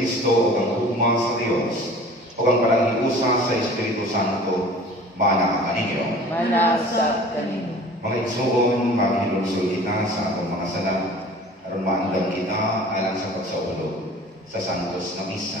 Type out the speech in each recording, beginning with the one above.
Kristo o ang ugma sa Dios o ang panagiusa sa Espiritu Santo mana kaninyo. Manasap kaninyo. Mga igsuon, maghilungsod kita sa atong mga sala aron maandam kita alang sa pagsaulo sa Santos na Misa.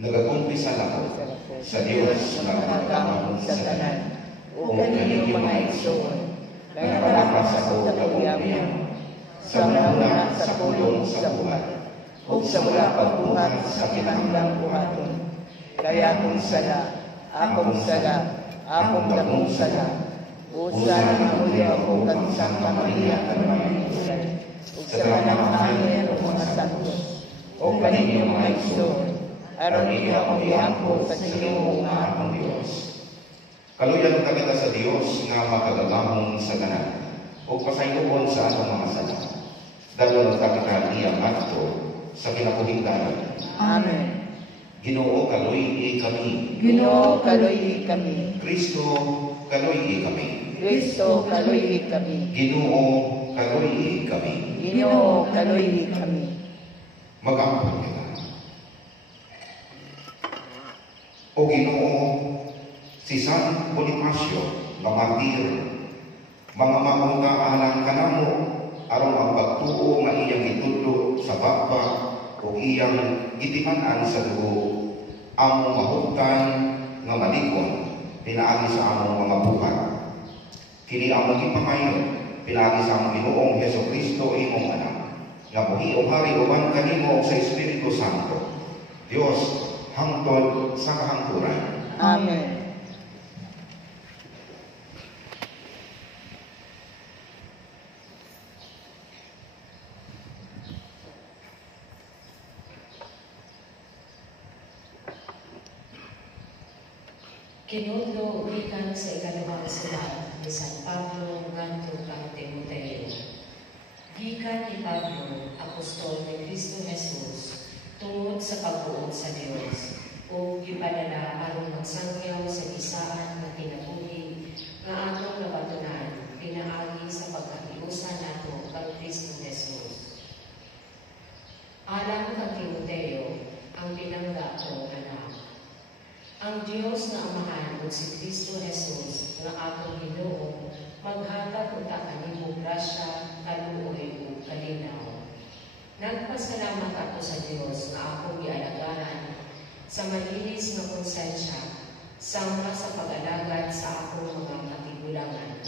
Nagakumpisa ako sa Dios na nagkamahon sa tanan o kaninyong mga igsuon na nakalakas ako kabuhiyan sa manahuna sa pulong sa buhat o sa wala pagbuhat sa kinahanglang buhaton. Kaya akong sala, akong dakong sala, usa na mahuyo ako kang Santa Maria Carmen, o sa kanang hangin o mga santos, o kaninyong mga igsoon, aron ninyo akong ihako sa Ginoo nga akong Dios. Kaluyan kita sa Dios nga makagagamon sa tanan, o pasayloon sa atong mga sala. Dalon kita niya ato sa kinabuhian. Amen. Ginoo kaluy kami. Ginoo kaluy kami. Kristo kaluy kami. Kristo kaluy kami. Ginoo kaluy kami. Ginoo kaluy kami. Magampang kita. O Ginoo, si San Bonifacio, mamartir, mga maunta alang kanamo, aron ang pagtuo nga iyang itudlo sa bapa o iyang gitimanan sa dugo, among mahugtan nga malikon, pinaagi sa among mga buhat. Kini among ipangayo, pinaagi sa among Ginoong Hesus Kristo imong anak, nga buhi o hari uban kanimo sa Espiritu Santo, Dios hangtod sa kahangturan. Amen. Kinudlo gikan sa ikalawang sulat ni San Pablo ngadto kang Timoteo. Gikan ni Pablo, apostol ni Kristo Jesus, tungod sa pagbuot sa Dios, o gipadala aron magsangyaw sa gisaan nga kinabuhi nga atong nabatunan pinaagi sa pagkahiusa nato kang Kristo Jesus. Alang kang Timoteo, ang pinangga ko anak. Ang Diyos na Amahan ug si Kristo Jesus nga atong Ginoo maghatag unta kanimo grasya, kaluoy ug kalinaw. Nagpasalamat ako sa Dios nga akong gialagaran sa malinis nga konsensya sama sa pag-alagad sa akong mga katigulangan.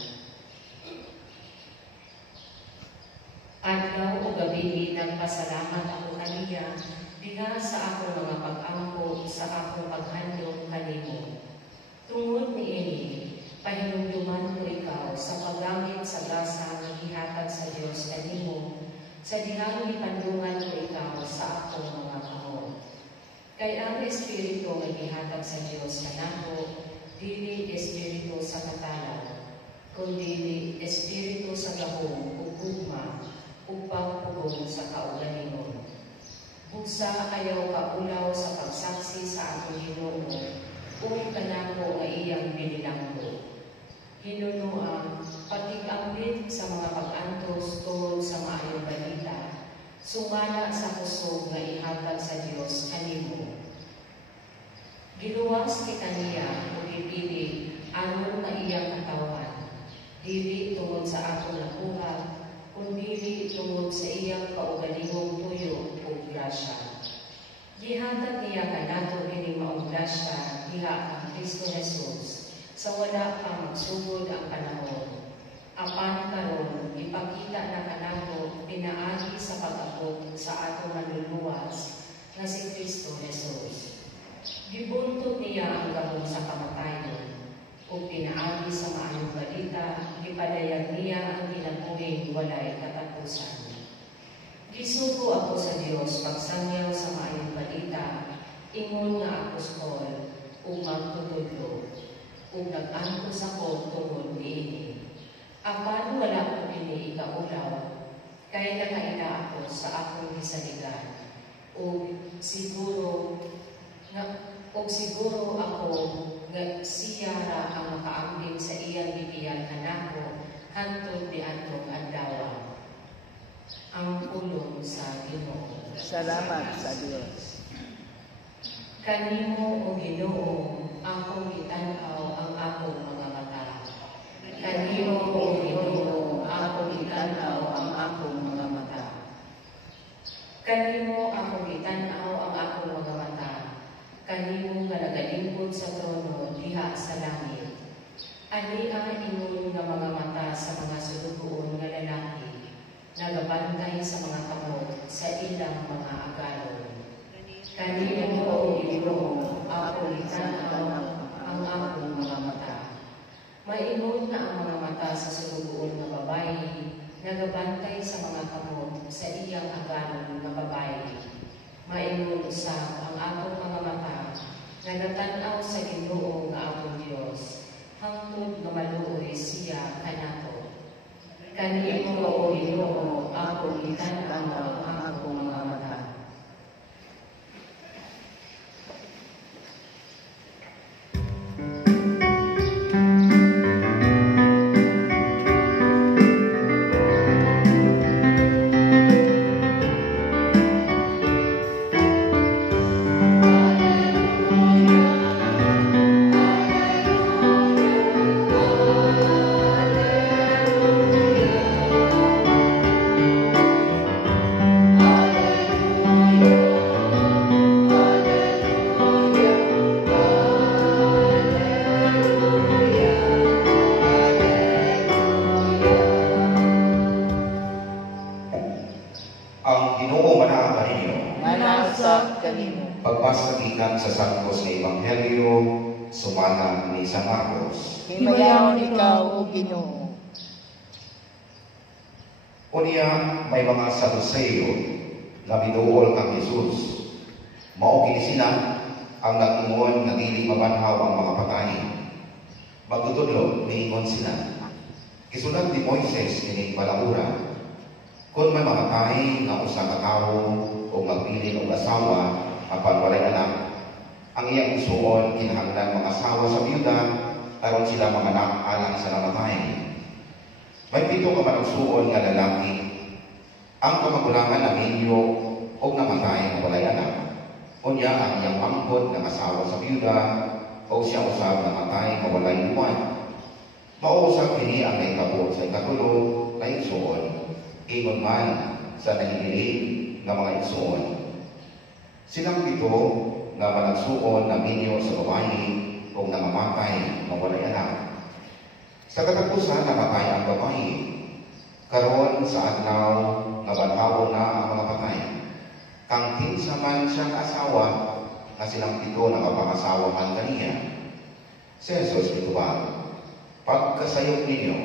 Adlaw o gabi nagpasalamat ako kaniya diha sa akong mga pag-angko sa akong paghandog kanimo. Tungod niini, pahinumduman ko ikaw sa paggamit sa grasa nga gihatag sa Dios kanimo, sa dihang ipandungan ko ikaw sa akong mga kamot. Kay ang Espiritu nga gihatag sa Dios kanako, dili Espiritu sa katalaw, kundi Espiritu sa gahom ug ugma ug pagpugong sa kaugalingon. Bugsa ayaw kaulaw sa pagsaksi sa atong Ginoo, ug kanako nga iyang binilanggo. Hinunoa, patig-ambit sa mga pag-antos tungod sa maayong balita, sumala sa kusog nga ihatag sa Dios kanimo. Giluwas kita niya ug ipili aron nga iyang katawan, dili tungod sa atong nakuha, kundi tungod sa iyang kaugalingong tuyo ug grasya. Gihatag niya kanato kini maong grasya diha kang Kristo Jesus, sa wala pa magsugod ang panahon. Apan karon ipakita na kanato pinaagi sa pag-abot sa atong manluluwas nga si Kristo Jesus. Gibuntog niya ang gahom sa kamatayon, ug pinaagi sa maayong balita, gipadayag niya ang kinabuhing walay katapusan. Gisugo ako sa Dios pagsangyaw sa maayong balita, ingon nga apostol, ug magtutudlo, ug nag-antos ako tungod niini. Apan wala ko kini ikaulaw, kay nakaila ako sa akong gisaligan, ug siguro ako nga siya ra ang makaambing sa iyang bibiyan kanako hantod di antong adlaw. Salamat sa Dios. Kanimo o Ginoo akong gitanaw ang akong mga mata. Kanimo o Ginoo akong gitanaw ang akong mga mata. Kanimo akong gitanaw ang akong mga mata. Kanimo nga nagalingkod sa trono diha sa langit. Ani ang ingon nga mga mata sa mga sulugoon nga lalaki, nagabantay sa mga kamot sa ilang mga agalon. Kanimo o Ginoo akong gitanaw ang akong mga mata. Maingon na ang mga mata sa sulugoon nga babae, nagabantay sa mga kamot sa iyang agalon nga babae. Maingon usab ang akong mga mata, nagatanaw sa Ginoo nga akong Dios, hangtod nga maluoy siya kanato. Kanimo o Ginoo akong gitanaw ang akong mga mata. Ang Ginoo manaag kaninyo. Manasag kanimo. Pagbasa gikan sa Santos nga Ebanghelyo sumala ni San Marcos. Himayaw ikaw o Ginoo. Unya may mga Saduceo nga binuol kang Jesus. Mao kini sila ang nag-ingon nga dili mabanhaw ang mga patay. Magtutudlo niingon sila. Gisulat ni Moises kining balaura. Kung may mga tahi nga usa ka tawo o magpili og asawa apan walay anak, ang iyang isuon kinahanglan mga asawa sa biyuda aron sila manganak alang sa namatay. May pito ka managsuon nga lalaki. Ang kamagulangan na minyo o namatay nga walay anak. Unya ang iyang pangkod nga asawa sa biyuda o siya usab namatay nga walay buwan. Mausap kini ang naitabo sa ikatulog na igsuon. Ingon man sa nahihiling nga mga igsuon. Silang pito nga managsuon na minyo sa babae o namamatay nga walay anak. Sa katapusan namatay ang babae. Karon sa adlaw nga banhawon na ang mga patay. Kang kinsa man siyang asawa na silang pito nakapangasawa man kaniya. Si Jesus mitubag, pagkasayop ninyo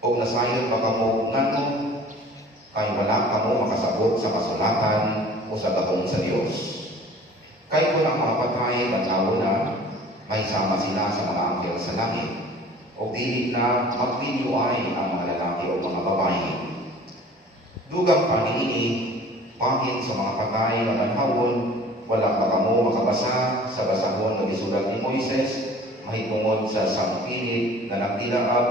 o nasayop makamo ngano kay wala kamo makasabot sa kasulatan o sa gahom sa Dios. Kay kung ang mga patay banhawon na, may sama sila sa mga anghel sa langit o dili na magpiniyuay ang mga lalaki o mga babae. Dugang paniini, pangin sa mga patay na banhawon, wala pa kamo makabasa sa basahon na gisulat ni Moises, mahitungod sa sampilit na nagtilaab.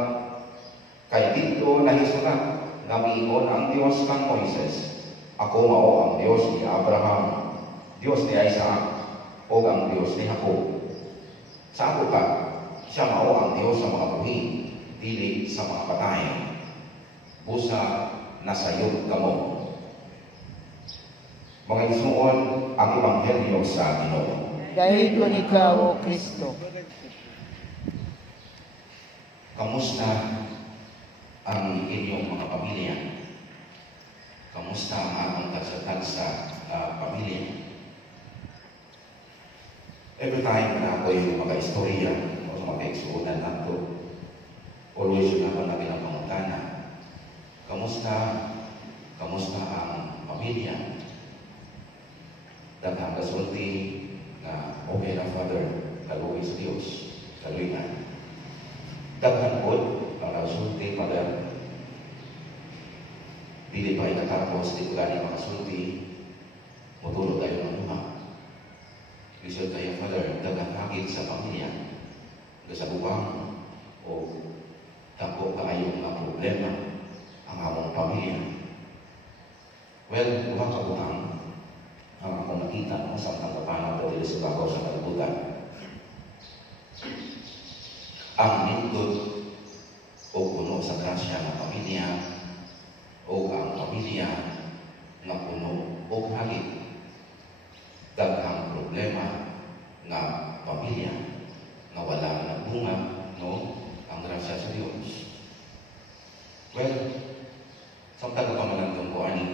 Kay dito nahisulat nga miingon ang Dios kang Moises, ako mao ang Dios ni Abraham, Dios ni Isaac, o ang Dios ni Jacob. Sa ako ka, siya mao ang Dios sa mga buhi, dili sa mga patay. Busa nasayop kamo. Mga igsuon ang Ebanghelyo sa Ginoo. Dahil ko ikaw o Kristo. Kamusta ang inyong mga pamilya? Kamusta ang atong tagsa-tagsa pamilya? Every time na ako yung mga istorya o sa mga kaigsuunan nato, always yun naman namin ang pangutana. Kamusta ang pamilya? Daghang kasulti na okay na Father, kaluwi sa Diyos, kaluwi na. Daghang po ang kasulti, Father, dili pa nakatapos, di ko gani makasulti, mutulog tayo ng luma. Isod tayo, Father, daghang hagit sa pamilya, sa bubang, o dako kaayong mga problema ang among pamilya. Well, buha ka buhang, ang akong nakita no, sa tanggapan ko dito sa bagaw sa kalibutan. Ang nindot o puno sa grasya ng pamilya o ang pamilya na puno o hagit. Daghang problema na pamilya na wala na bunga no, ang grasya sa Diyos. Well, samtang pamalandong ko ani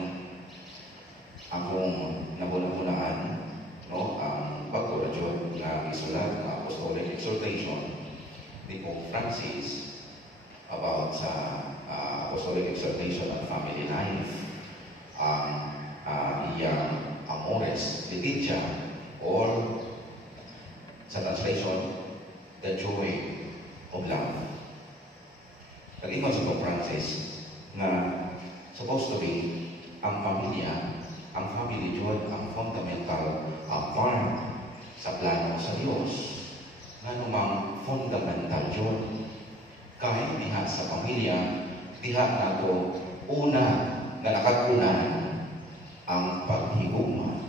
akong nabunaan no, ang pagkuradyon na isulat na Apostolic Exhortation ni Pope Francis about sa Apostolic Exhortation on Family Life, iyang Amores Laetitia, or sa translation, The Joy of Love. Nag-ingon sa Pope Francis na supposed to be ang pamilya, ang family jud ang fundamental part sa plano sa Dios. Nga namang fundamental jud kahit diha sa pamilya, diha nato una nga nakakunan ang paghigugma.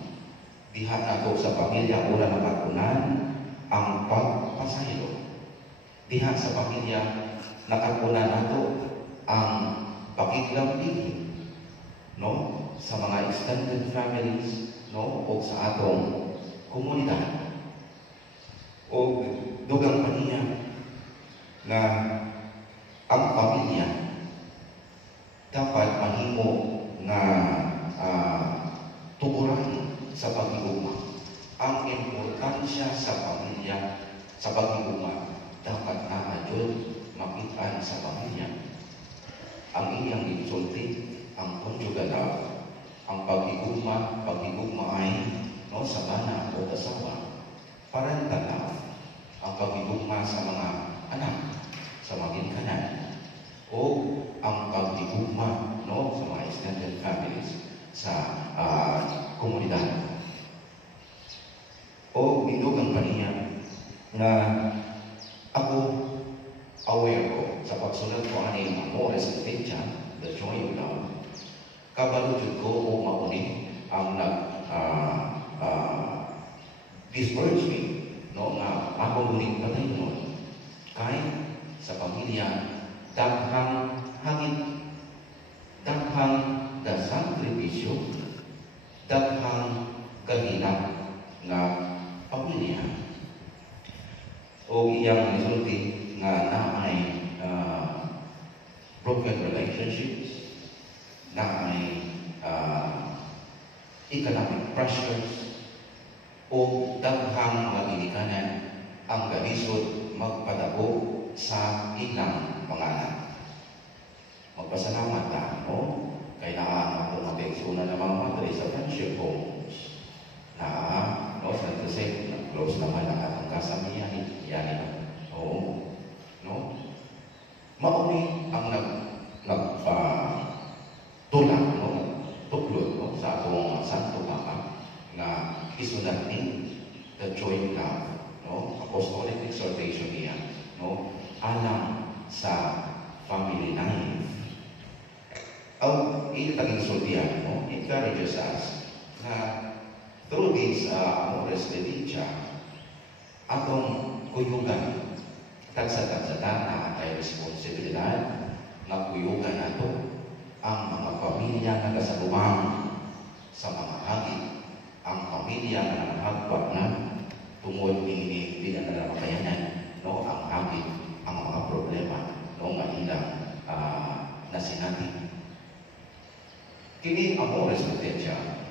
Diha nato sa pamilya una nakakunan ang pagpasaylo. Diha sa pamilya nakakunan nato ang pakiglamig no sa mga extended families no o sa atong komunidad. O dugang paniya na ang pamilya dapat mahimo nga tuguran sa paghigugma. Ang importansya sa pamilya sa paghigugma dapat naadyon makitaan sa pamilya. Ang iyang insulti, ang conjugal love, ang paghigugma ay no, sa bana o kasawa, parental love, ang paghigugma sa mga anak, sa mga ginikanan, o ang paghigugma no, sa mga extended families, sa komunidad. O indugang paniya na ako aware ko sa pagsulat ko ani Amores Laetitia, The Joy of Love. Kabaludod ko o mauni ang discourage me no nga ako muling patayon kay sa pamilya daghang hangit, daghang sakripisyo, daghang kahilak nga pamilya. O iyang resulti nga naay broken relationships, naay economic pressures, o daghang mga ginikanan ang galisod magpadako sa ilang pangalan. Magpasalamat na no? Kay naa ako mag-exuna ng mga madre sa friendship homes na no, sa Jose, close naman ang atong kasamiyahin. Yan oo. No? Mauni ang tulak, no? Tuklod no? Sa atong Santo Papa na isulat ni The Joy of Love, no? Apostolic Exhortation niya, no? Alam sa family life. Itaging sultihan, no? Encourages us na through this Amores Laetitia, atong kuyugan, tagsa-tagsata na ay responsibilidad na kuyugan nato ang mga pamilya na kasalubang sa mga hagit, ang pamilya na naghagwa na tungod ni na makayanan, no? Ang hagit, ang mga problema, no? Nga ilang nasinati. Kini Amores Laetitia,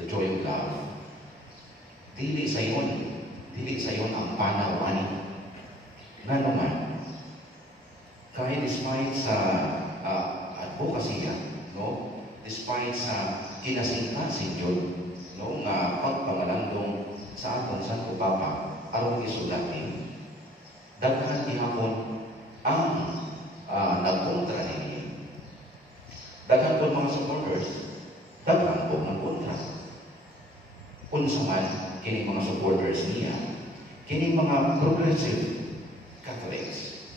The Joy of Love, dili sayon ang panawani. Nga naman, kahit despite sa advocacy, no? Despite sa kinasingkasin yun, no? Nga pagpangalandong sa atong Santo Papa, aron isulat ni, daghan ihapon ang nagkontra ni. Daghan po mga supporters, daghan po ng kontra. Unsa man kini mga supporters niya, kini mga progressive Catholics,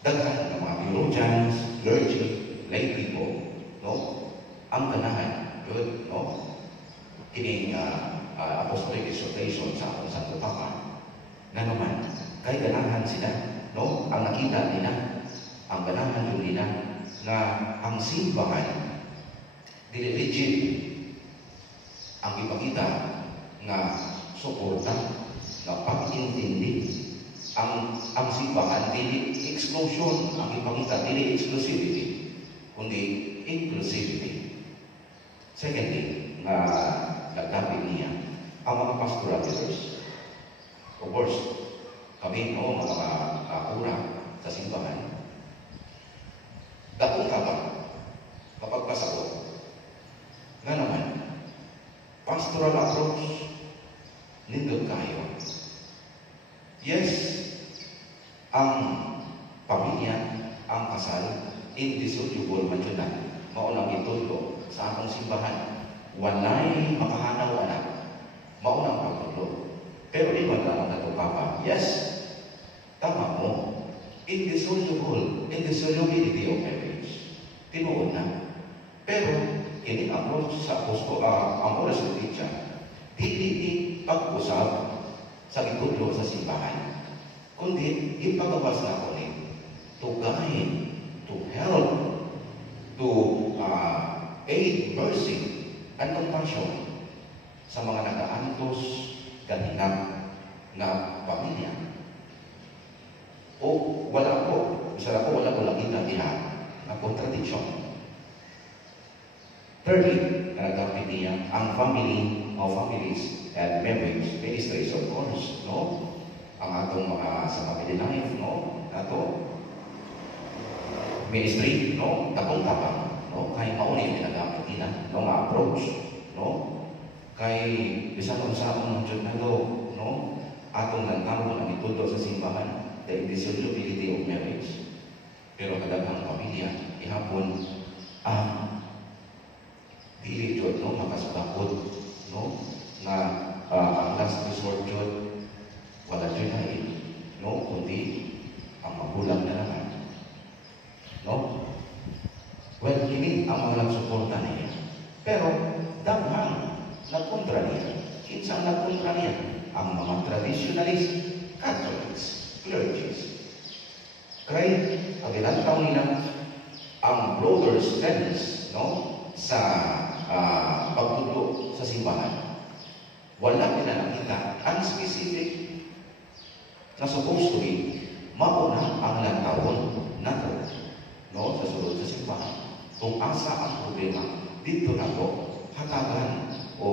daghan ng mga theologians, clergy, lay people, no? Ang ganahan, good, no? kining apostolic exhortation sa akong Santo Papa nga naman kay ganahan sila, no? Ang nakita nila, ang ganahan yun nila nga ang simbahan dili legit ang ipakita nga suporta nga pag-intindi ang simbahan dili exclusion ang ipakita dili exclusivity kundi inclusivity. Secondly, nga nagdapit niya ang mga pastoral leaders. Of course, kami no mga ura sa simbahan. Dakong kapag kapag pasagot nga naman pastoral approach nindot kayo. Yes, ang pamilya, ang kasal, indissoluble man yun na maunang itulo sa akong simbahan. Walay makahanaw anak, maunang pagtulo. Pero di man lang nato Papa. Yes, tama mo. Indissolubility of marriage. Tinuod na. Pero, ini approach sa ang oras ng teacher, dili pag-usap sa itudlo sa simbahan. Kundi, ipagawas na ako ni to guide, to help, to aid mercy and compassion sa mga nag-aantos ganhinang na pamilya. O wala ko nakita diha na contradiction. Thirdly, nagdapit niya ang families and marriage ministries, of course, no? Ang atong mga sa family life, no? Ato ministry, no? Tapang-tapang, no? Kay mauni yung nagdapit nila, no? Nga approach, no? Kay bisan kung sa akong Diyos na to, no? Atong nagtamo na ituto sa simbahan, the indissolubility of marriage. Pero kadaghang pamilya, ihapon dili jud no makasabakod no nga ang last resort jud wala jud na no kundi ang magulang na naman no. Well, kini ang mga suporta niya. Pero daghang nagkontra niya. Kinsa nagkontra niya? Ang mga traditionalist Catholics, clergies. Kay agilantaw nila ang brothers tenants no sa pagtudlo sa simbahan. Wala nila nakita ang specific na supposed to be mauna ang lantawon nato no sa sulod sa simbahan. Kung asa ang problema dito nato hatagan o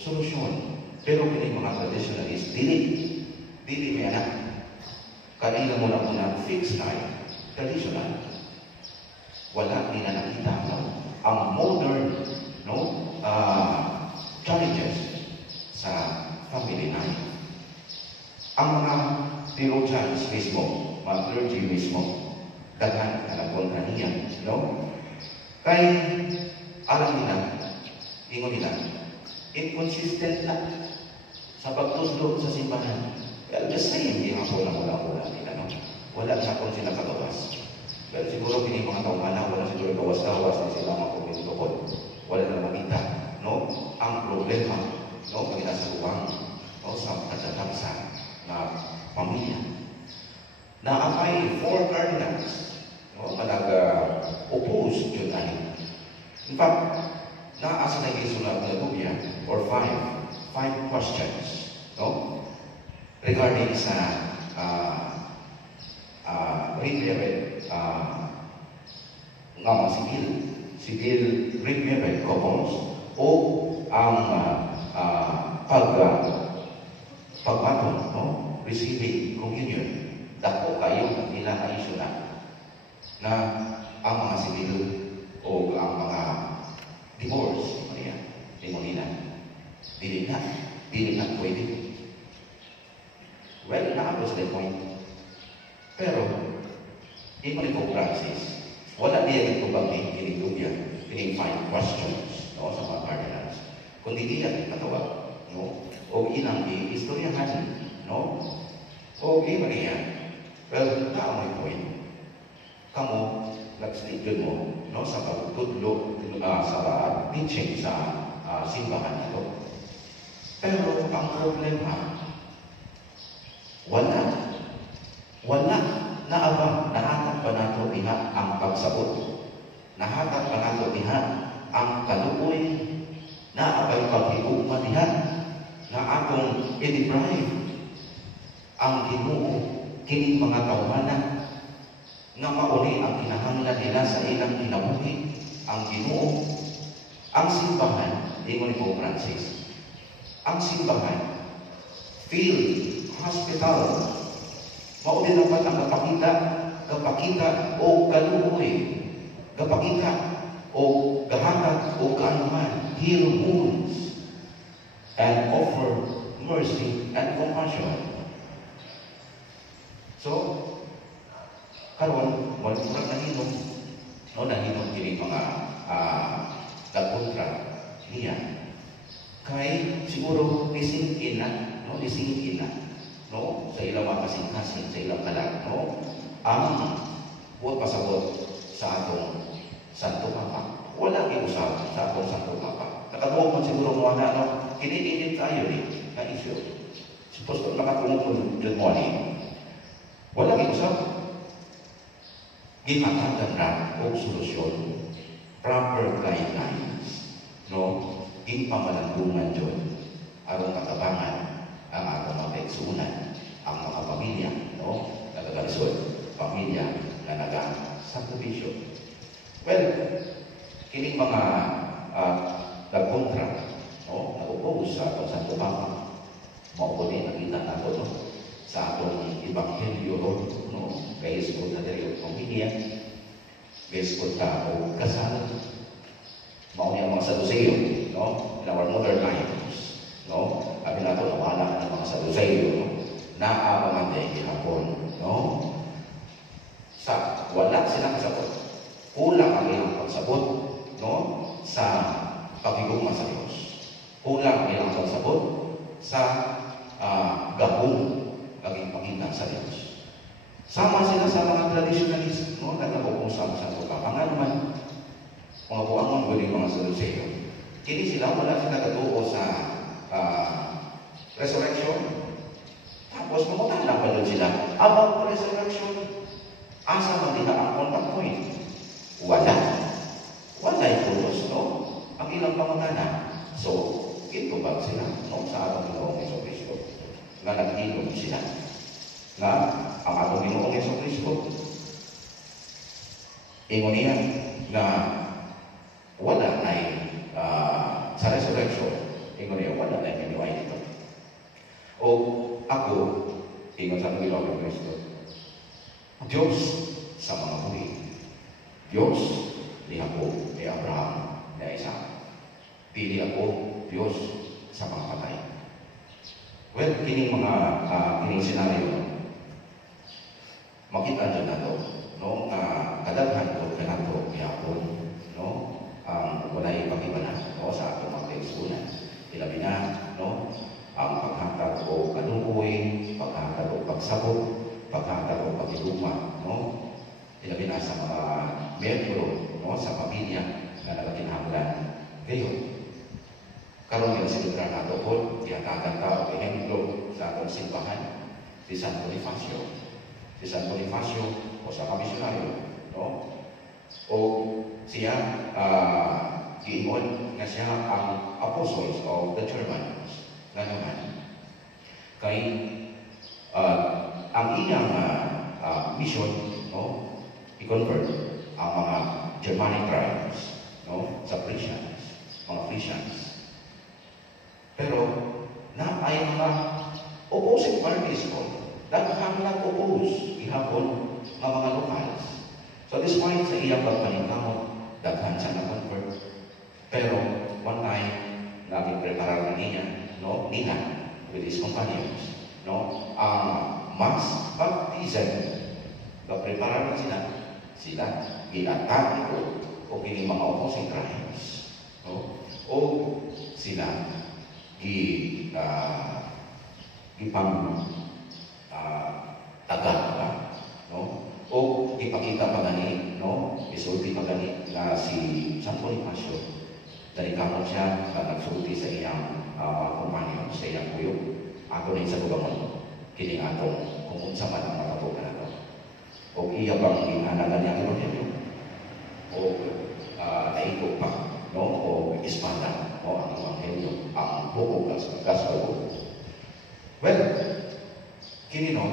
solusyon. Pero kini mga traditionalist dili may anak kanila muna fixed time traditional. Wala nila nakita no ang modern no challenges sa family life. Ang mga theologians mismo, mga clergy mismo, daghan na nagkontra niya, no? Kay alam nila, ingon nila, inconsistent na sa pagtuslo sa simbahan. Well, the same, di nga po na mula nila, no? Wala sa kung sila kagawas. Well, siguro pini mga taumana, wala siguro gawas-gawas na sila mga pagpintokod. Wala na makita, no? Ang problema, no? Pagkita sa buwang, no? Sa kadatansa na pamilya. Na ay 4 cardinals, no? Oppose yun ay. In fact, naasa na isulat na Biblia, or 5 questions, no? Regarding sa remarried nga civil remarried couples o ang pagbaton, no? Receiving communion. Dako kayo nila na iso na ang mga civil o ang mga divorce nila dili na pwede. Well, nakapos na point. Pero, in political practice, wala niya ito bang kinitubya, kining 5 questions, no, sa mga cardinals. Kundi niya ipatawag, no, o ilang istoryahan, no, o iba niya. Well, naamoy point. Kamu, nag-state mo, no, sa pagtudlo, sa teaching sa simbahan ito. Pero ang problema, wala na aba nahatag pa nato diha ang pagsabot. Nahatag pa nato diha ang kaluoy, na abay paghigugma diha na atong i-deprive ang Ginoo kining mga tawhanan nga mauni ang kinahanglan nila sa ilang kinabuhi. Ang Ginoo, ang simbahan, ingon ni Pope Francis, ang simbahan, field, hospital, mauni dapat ang kapakita o kaluoy, kapakita o gahatag o kaanuman, heal wounds, and offer mercy and compassion. So, karon wala nahinom kini mga nagkontra niya. Kay siguro nisingin na, sa ilang mga kasing-kasing, sa ilang kalag, ang huwag pasabot sa atong Santo Papa. Wala iusap sa atong Santo Papa. Nakatuwag mo siguro mo na, kiniinit tayo na issue. Suppose kung nakatuwag mo good morning, wala iusap. Gihatagan na o solusyon, proper guidelines, ipamalandungan dyan, aron katabangan ang atong mga kaigsuunan, ang mga pamilya, nagagalisod, pamilya na nagasakripisyo. Well, kining mga nagkontra, nag-oppose sa atong Santo Papa, maupuni nakita nato sa atong Ebanghelyo, kay iskot na diri o pamilya, kay iskot ta o kasal, mauni ang mga Saduceo, in our modern times, abi nato nawala ang mga Saduceo, naaamanday gihapon, sa wala silang kasabot, kulang ang ilang pagsabot, sa pagigugma sa Diyos, kulang ang ilang pagsabot sa gabong kaging pakita sa Diyos. Sama sila sa mga traditionalist, nagabukong sa Santo Papa. Nga naman, mga buwangon ko mga Saduceo. Kini sila, wala sila katuo sa resurrection. Tapos, mamutan lang pa doon sila. About resurrection, asa magdita ang contact point? Wala. Wala itulos, ang ilang pamatanan. So, ito ba sila, sa atong Ginoong Jesucristo? Nga nag-inom sila. Nga, ang atong Ginoong Jesucristo, ingon niya na wala na sa resurrection, ingon niya wala na minuay dito. O ako, ingon sa atong Ginoong Jesucristo, Diyos sa mga buhi, Diyos ni Jacob, ni Abraham, ni Isaac. Pili ako, Diyos sa mga patay. Well, kining mga kining senaryo, makita nyo na ito, kadaghan ko ka na ito, yapon, ang walay pag-ibanan, sa atong mga kaigsuunan. Ilabi na, ang paghatag o kaluoy, paghatag o pagsabot, paghatag o pagigugma, ilabi na sa mga miyembro, sa pamilya na nagakinahanglan gayon. Karon yung silibra na ito po, tiyatagan ta o ehemplo sa atong simbahan, si San Bonifacio. Si San Bonifacio o sa kamisyonaryo, o siya, giingon nga siya ang apostles of the Germans. Nga naman, kay ang iyang mission, i-convert ang mga Germanic tribes, sa Christians, mga Christians. Pero, ay mga opposing parties ko. Daghang nag-oppose ihapon mga locals. So, despite sa iyang pagpaningkamot, daghan siya na-convert. Pero, one time, naging preparar na niya, niya, with his companions, ang mass baptism. Preparar na sila, ginatake ko, o kini mga opposing tribes. O sila, tagal pa, o ipakita pa gani, isulti pa gani na si San Bonifacio Nalikamot siya na nagsulti sa iyang kumpanyo, sa iyang kuyo. Ako rin sa tubangon, kining atong kung unsa man ang makatukan nato. O iya bang ginhanagan niya ang Evangelyo? O naiko pa, no? O ispada, no? Ang Evangelyo, ang buko gospel. Well, kini no,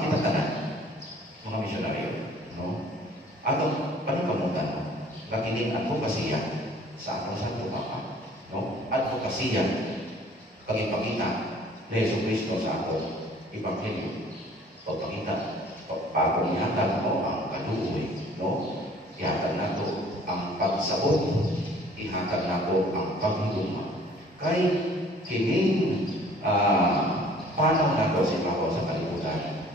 kita tanan, mga misyonaryo, no? Atong panagamutan, nga kining advokasya sa atong Santo Papa, no? Advokasya pagipakita ni Jesucristo sa atong Ebanghelyo. Pagpakita, pagpagong ihatag mo ang kaluoy, no? Ihatag nato ang pagsabot, ihatag nato ang paghigugma. Kay kining paano nato si Papa sa kalibutan,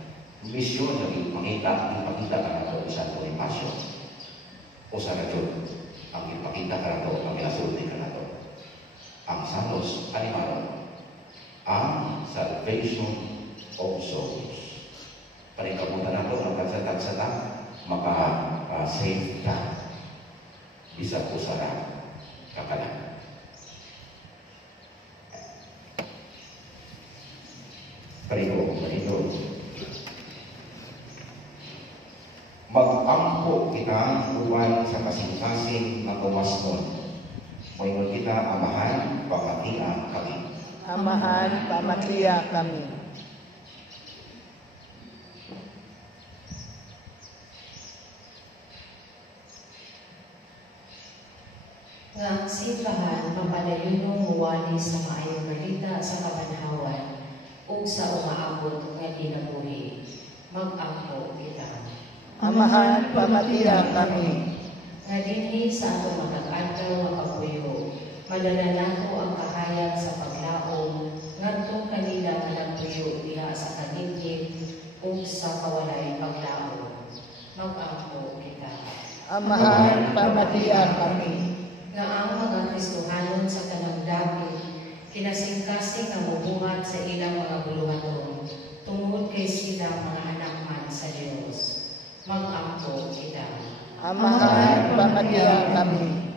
misyon na ipakita ka nato sa Bonifacio o sa radyon, ang ipakita ka nato, ang ilasulti ka nato. Ang santos, animaron, ang salvation of souls. Panikamutan nato, magkagsatag-sata, maka-save ka. Bisa po sarang kakalan. Manito. Mag-ampo kita buwan sa kasing-kasing na kumasnon. Moingon kita amahan, pamatia kami. Amahan, pamatia kami. Nga simbahan, mapadayunong muwali sa maayong balita sa kabanhawan o sa umaabot nga ginabuhi. Mag-ampo kita. Amahan, pamatia kami. Nga dinhi sa ato matag-adlaw makapuyo, madala nato ang kahayag sa paglaom ngadto kanila kanagpuyo diha sa kaligid o sa kawalay paglaom. Mag-ampo kita. Amahan, pamatia kami. Nga ang mga Kristohanon sa kanang dapit kinasing-kasing ang mubuhat sa ilang mga buluhaton tungod kay sila mga anak man sa Diyos. Mag-ampo kita. Amahan, pamatia kami.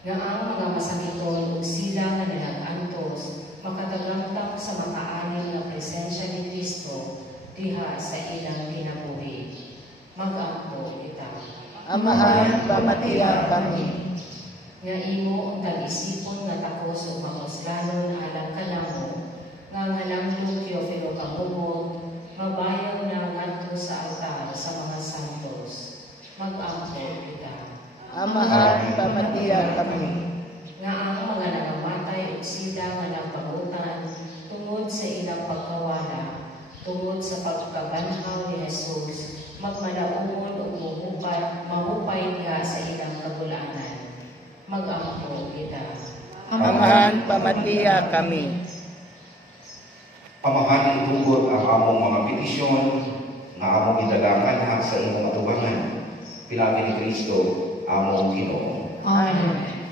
Nga ang mga masakiton o sila nga nag-antos makatagamtang sa makaaning na presensya ni Kristo diha sa ilang kinabuhi. Mag-ampo kita. Amahan, pamatia kami. Nga imo ang tag-isipon nga takos o makoslanon alang kanamo nga hanamdong Teofilo Kahumon mabayaw na ngadto sa altar sa mga santos. Mag-ampo kita. Amahan, pamatia kami. Nga ang mga nagamatay o sila nga nagpagutan tungod sa ilang pagkawala, tungod sa pagkabanhaw ni Jesus, magmalaumon o mahupay niya sa ilang kagulanan. Mag-ampo kita. Amahan, pamatia kami. Pamahanin tungkol ang among mga petisyon na among idalakan sa imong atubangan. Pilapin ni Kristo, among Ginoo. Amen.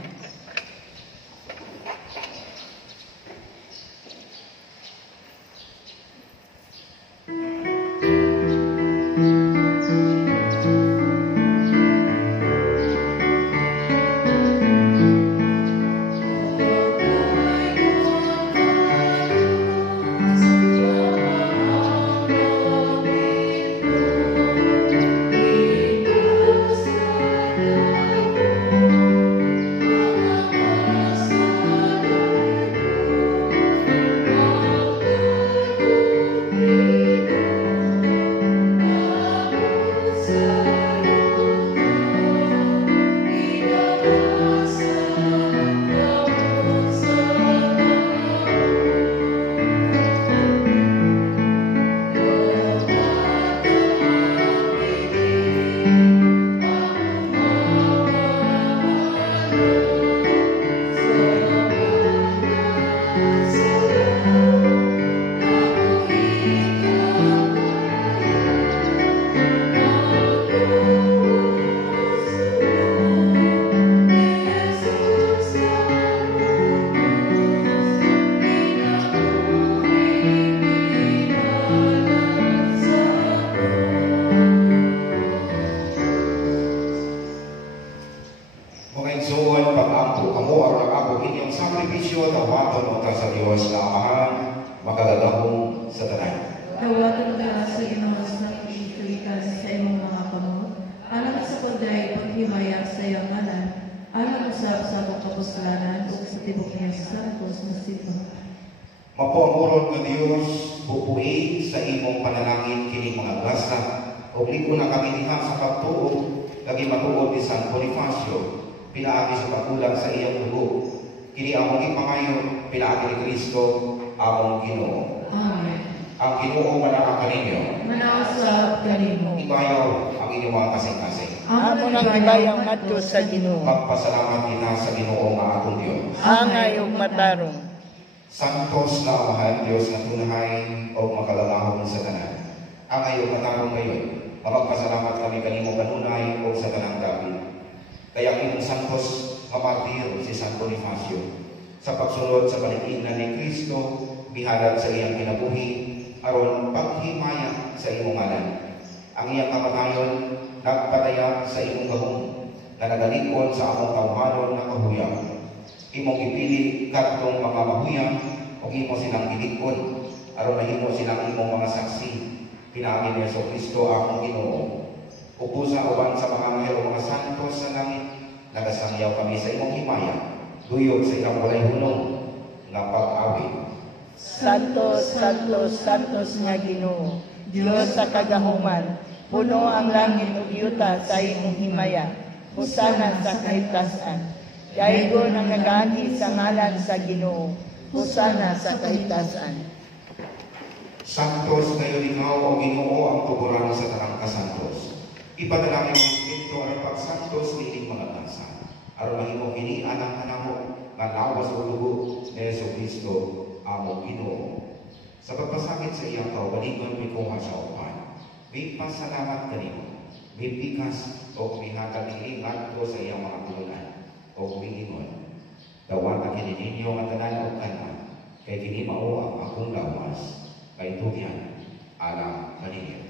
Mga igsoon, pag-ampo ato kamo aron ako inyong sakripisyo dawaton unta sa Dios nga Amahan makagadahom sa tanan. Dawaton ka sa Ginoo sa pagkikalikan sa imong mga kamot, alang sa pagday paghimaya sa iyang ngalan, alang usab sa akong kapuslanan ug sa tibok niya santos na sipa. Mapuamurod nga Dios, pupuin sa imong panalangin kining mga grasa, ug liko na kami diha sa pagtuo, lagi matuod ni San Bonifacio, pinaagi sa pagkulang sa iyang dugo. Kini among ipangayo, pinaagi ni Kristo, among Ginoo. Amen. Ang Ginoo manaa kaninyo. Manausab kanimo. Ibayaw ang inyong mga kasing-kasing. Amo nang ibayang ngadto sa Ginoo. Magpasalamat kita sa Ginoo nga atong Dios. Angay ug matarong. Santos na Amahan, Diyos na tunay o makalalahon sa tanan. Ang ayong matarong ngayon, magpasalamat kami kanimo kanunay o sa tanang David. Kaya kimong santos mamartir si San Bonifacio sa pagsunod sa paniginan ni Kristo, bihalad sa iyang kinabuhi, aron paghimaya sa imong ngalan. Ang iyang kamatayon nagpadaya sa imong gahom na nagalikon sa among tawhanon na kahuyang. Imong ipili kadtong mga mahuyang o imo silang ilikon aron mahimo silang imong mga saksi. Pinaagi ni Jesucristo akong Ginoo. Upusa uban sa mga anghel o mga santos sa langit, nagasangyaw kami sa imong himaya, duyog sa iyang walay hunong nga pag-awit. Santos, Santos, Santos nga Ginoo, Dios sa kagahuman, puno ang langit ug yuta sa imong himaya. Husana sa kahitasan. Daigon ang nagaagi sa ngalan sa Ginoo. Husana sa kahitasan. Santos ngayon ikaw o Ginoo ang tuburan sa tanang kasantos. Ipadalangin ang Espiritu ang pagsantos nining mga bansa. Aron mahimo kini anang kanamo nga lawas o dugo ni Jesucristo among Ginoo. Sa pagpasakit sa iyang kaugalingon may kuha sa upan. May pasalamat kanimo. May pikas o kumihatag ni ingat ko sa iyang mga tulunan o kumiingon. Dawat ang kini ninyo ang tanan o kanan. Kay kini mao ang akong lawas. Kay tuyan alam kaninyo.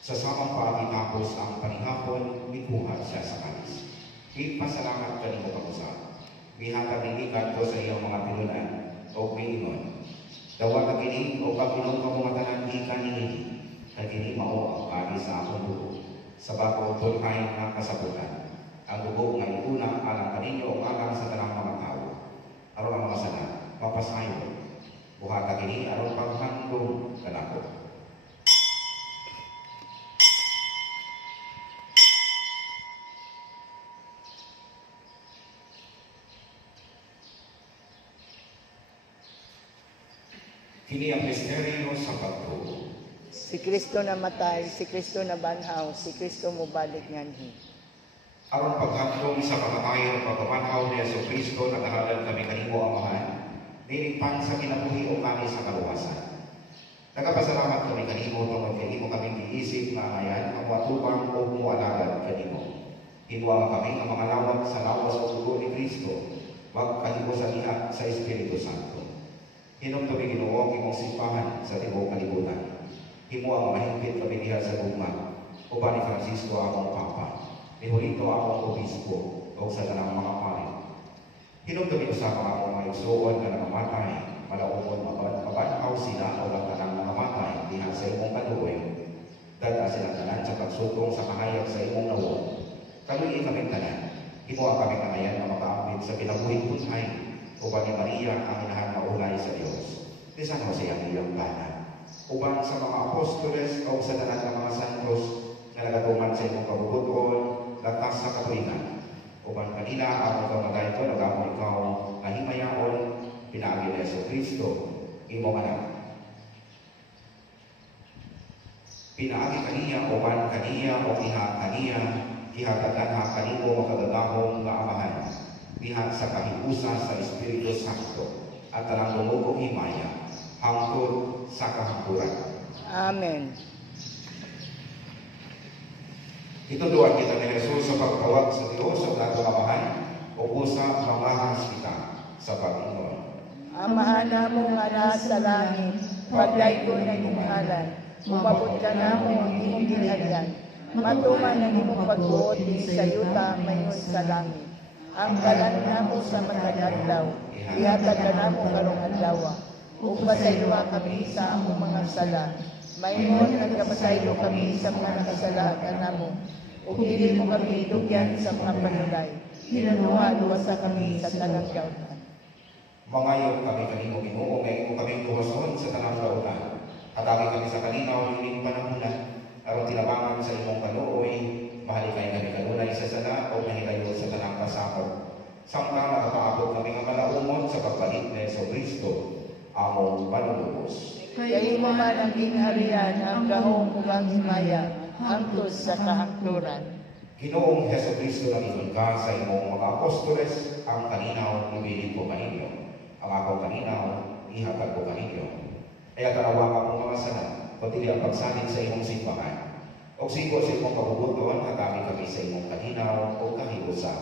Sa samang pagitapos ang panihapon, mikuha siya sa kalis. Ipasalamat kanimo kapusa. Bihatag ni ikat ko sa iyong mga tinunan o kumingon. Dawat ang kini o pag-inom ka mga tanan ikan ni kay kini mao ang kani sa akong dugo. Sa bako tulhay ng kasabutan. Ang dugo nga ituna alang kaninyo o alang sa tanang mga tao. Aron ang mga sana, mapasayo. Buhatag kini aron paghandong kanako. Kini ang misteryo sa pagtuo. Si Kristo namatay, si Kristo nabanhaw, si Kristo mobalik nganhi. Aron paghandong sa kamatayon o pagkamanhaw ni Jesucristo, nagahalan kami kanimo Amahan, nilingpan sa kinabuhi o kami sa kaluwasan. Nagapasalamat kami kanimo tungod kanimo kaming giisip na ayan, ang watubang o mualagad kanimo. Himuang kami ang mga lawat sa lawas o dugo ni Kristo, magkahibo sa lihat sa Espiritu Santo. Hinom kami Ginoo imong sipahan sa tibuok kalibutan. Himo ang mahigpit kami diha sa gugma. Uban ni Francisco akong Papa. Ni Julito akong Obispo o sa tanang mga pari. Hinom kami usap ang akong mga igsuon na namamatay. Malaumon mabanaw sila o lang tanang namamatay diha sa imong kaluoy. Dada silang tanan sa pagsutong sa kahayag sa imong nawo. Kaluoy kami tanan. Himo ang kami kangayan na makaambit sa pinabuhing tunhay. Uban ni Maria ang inahan maulay sa Diyos. Tisan mo siyang iyong banan. Uban sa mga apostoles o sa tanan ng mga santos na nagatuman sa imong kabubuton, lakas sa katulingan. Uban kanila ang kamatay ko, nagamo ikaw na himayaon, pinaagi ni Jesucristo, imong anak. Pinaagi kaniya, uban kaniya o iha kaniya, ihatagan ha kanimo makagagahong nga Amahan. Dihan sa kahiusa sa Espiritu Santo at talang lumugong himaya hangtod sa kahangturan. Amen. Ituduan kita ni Jesus sa pagtawag sa Diyos sa dato Amahan o usa mamahas kita sa sa Panginoon. Amahan namo nga nasa langit, pagdaygo na imong ngalan, umabot ka namo ang imong ginharian. Matuman ang imong pagbuot din sa yuta mayon sa langit. Ang kalan namo sa matag adlaw, ihatag ka namo karong adlaw. Ug pasayloa kami sa among mga sala. Maymon ang kapasaylo kami sa mga nakasala kanamo. Ug dili mo kami idugyan sa mga panulay. Hinaluwa-luwasa kami sa tanang kautan. Mangayo kami kanimo Ginoo, ngayon mo kami tuwason sa tanang lautan. Atagi kami sa kalinaw ining panahunan, aron tinabangan sa imong kaluoy, mahalikay kami kanunay sa sala o nahilayo sa tanang pasakop. Samtang nakapaabot kami ang kalaumon sa pagbalik ni Jesucristo, among panulubos. Kaya mo man ang gingharian, ang gahong ug ang himaya, hangtod sa kahangturan. Ginoong Jesucristo nangingin ka sa imong mga apostoles, ang kaninaw ibili ko kaninyo. Ang ako kaninaw, ihatag ko kaninyo. Kaya tarawa ka mong mga sana, kundi ang pagsanin sa imong simbahan. O sigo sa imong kabubuton, hatami kami sa imong kaninaw o kahiusa.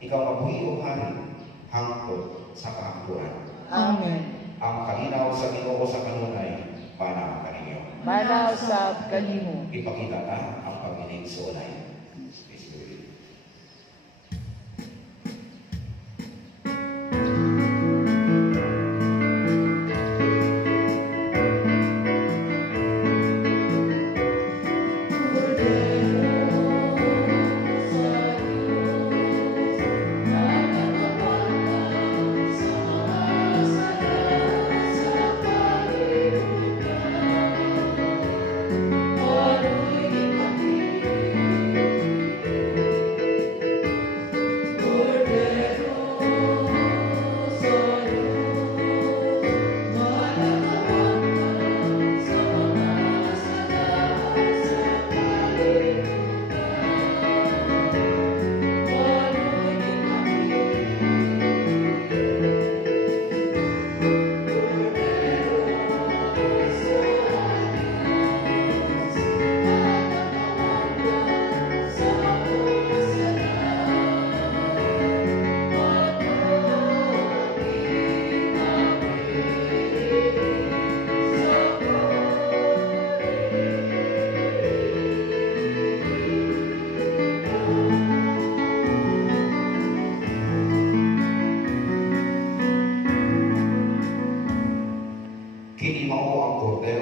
Ikaw mabuhi o hari, hangtod sa kahangturan. Amen. Ang kaninaw sa Ginoo sa kanunay, para kaninyo. Manaw sa kanimo. Ipakita na ang pagdinig sa ulay.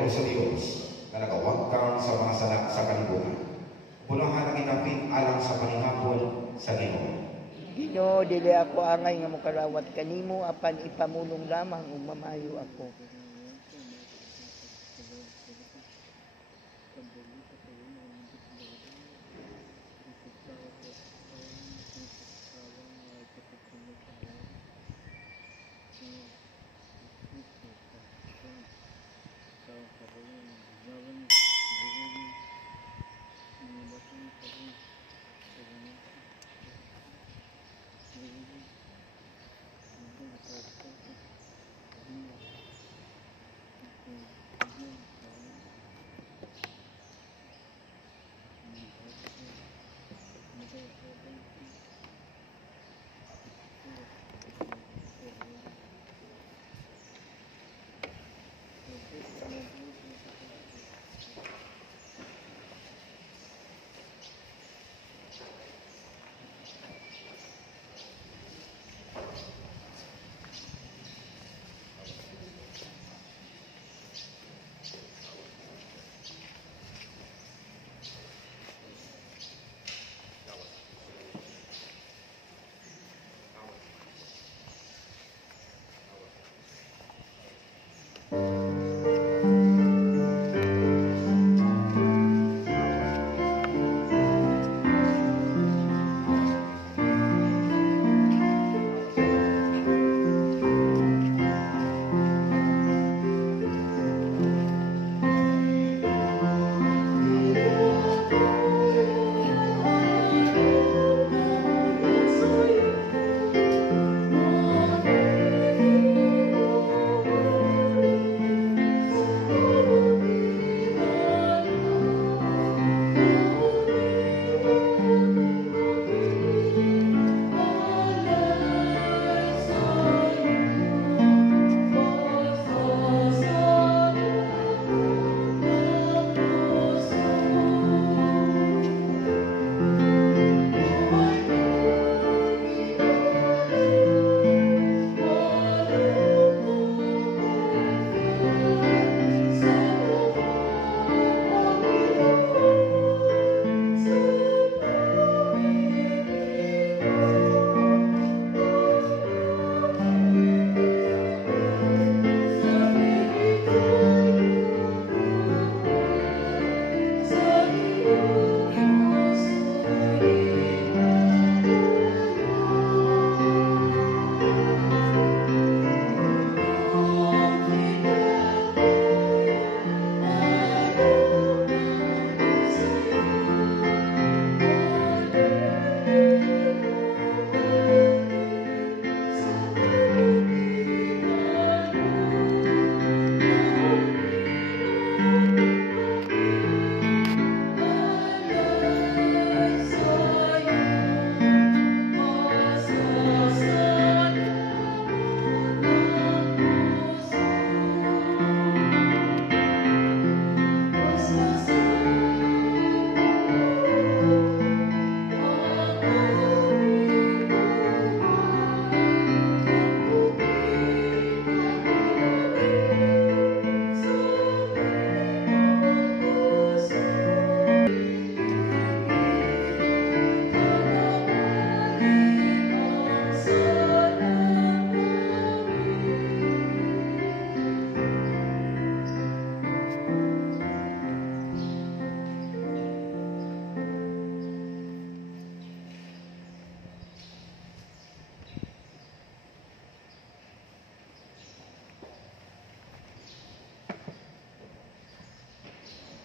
sa Diyos na nagawagkang sa mga sanak sa kalibutan. Punahan ang inapit alang sa paningapon sa Ginoo. Ginoo, dili ako angay nga mokalawat kanimo apan ipamulong lamang ug mamayo ako.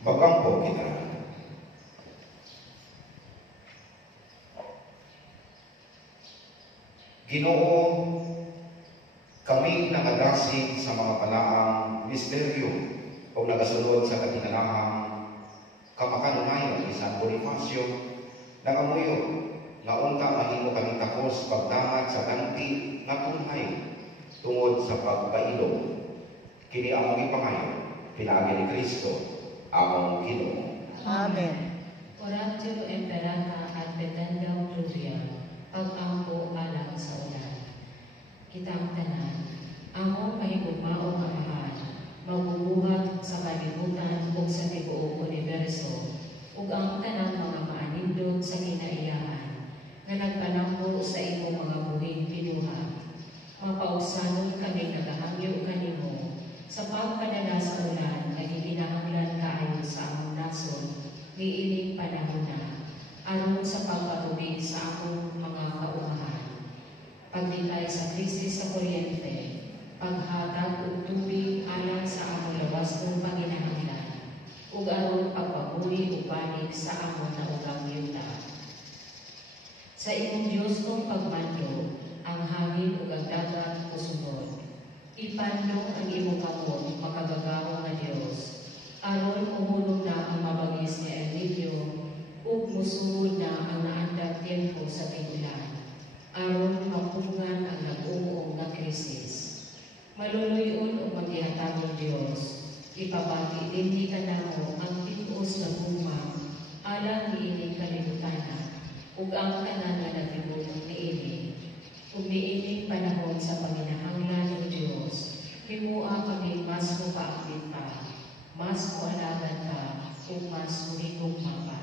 Magampo kita. Ginoo, kami nangadasig sa mga palaang misteryo o nagasunod sa katinalahang kamakanunayan ni San Bonifacio, nangamuyo nga unta mahimo kami takos pagdangat sa kanti nga tunhay tungod sa pagpailog. Kini among ipangayo, pinaagi ni Kristo, among Ginoo. Amen. Oratio imperata ad petendam pluvia, pag-ampo alang sa ulan. Kitang tanan, among mahigugmao nga mahal, magbubuhat sa kalibutan ug sa tibuok universo, ug ang tanang mga maanindot sa kinaiyahan, nga nagpanampo sa imong mga buhing pinuha. Mapaugsanon kami nagahangyo kanimo, sa pagpadala sa ulan, nagiginahanglan kaayo sa among nason, niining panahon na, aron sa pagpatubig sa among mga kaumahan. Paglikay sa krisis sa kuryente, paghatag og tubig alang sa among lawas ng panginahanglan, ug aron pagpabuli ug banig sa among naugang yuta. Sa imong Dios kong pagmando, ang hangin ug ang dagat mosunod. Ipandong ang imong kamot, makagagawa nga Dios, aron mahulog na ang mabagis ni El Nino, ug musugod na ang naandang tiempo sa tigulan, aron mapungan ang nag-uong nga krisis. Maluluyon o maghihatag ng Diyos, ipabati din ni kanamo ang tipos na bumang, alang niining kalibutana, ug ang tanan na nagibulong niining. Ug niining panahon sa panginahanglan ng Diyos, himua kami mas mupaakit pa, mas mualagan pa, ug mas muhigugma pa.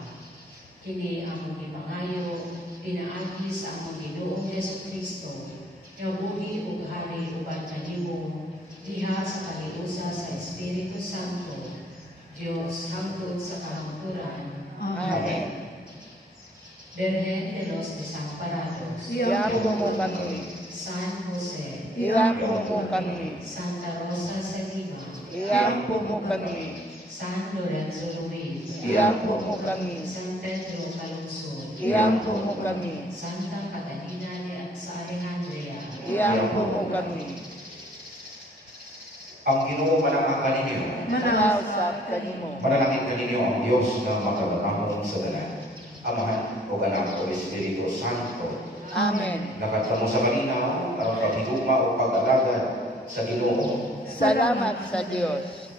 Kini among ipangayo, pinaagi sa among Ginoong Jesucristo, nga buhi ug hari uban kanimo, diha sa kaliusa sa Espiritu Santo, Dios hangtod sa kamaturan. Amen. Virgen de los Desamparados, Iampo mo kami. San Jose, Iampo mo kami. Santa Rosa sa Lima, Iampo mo kami. San Lorenzo Ruiz, Iampo mo kami. San Pedro Calungsod, Iampo mo kami. Santa Catalina sa Alejandria, Iampo mo kami. Ang Ginoo mananang kaninyo, Manausap kanimo. manalangin kaninyo ang Diyos na makabanahon sa dalan. Amahan o Anak o Espiritu Santo, Amen. nakatamo sa malinaw, ang paghigugma o pag-alagad sa Ginoo. Salamat sa Diyos.